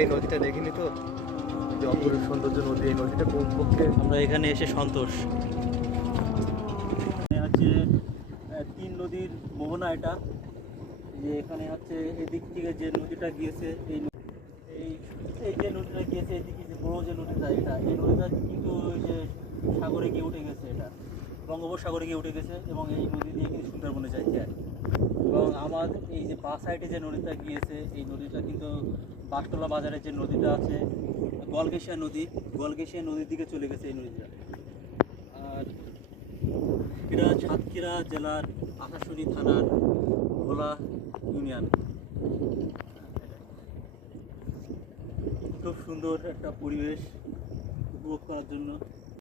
এই নদীটা দেখিনি তো, যে অপরূপ সৌন্দর্য নদী, এই নদীটা কমপক্ষে আমরা এখানে এসে সন্তোষ। হচ্ছে তিন নদীর মোহনা এটা, যে এখানে হচ্ছে এদিক থেকে যে নদীটা গিয়েছে, এই এই যে নদীটা গিয়েছে এদিকে যে বড় যে নদীটা, এই নদীটা কিন্তু ওই যে সাগরে গিয়ে উঠে গেছে, এটা বঙ্গোপসাগরে গিয়ে উঠে গেছে এবং এই নদী দিয়ে কিন্তু সুন্দরবনে যাইছে। এবং আমার এই যে বাঁ সাইডে যে নদীটা গিয়েছে, এই নদীটা কিন্তু বাসতলা বাজারের যে নদীটা আছে, গলগেশিয়া নদী, গলগেশিয়া নদীর দিকে চলে গেছে এই নদীটা। আর এটা সাতক্ষীরা জেলার আশাশুনি থানার ভোলা ইউনিয়ন। খুব সুন্দর একটা পরিবেশ উপভোগ করার জন্য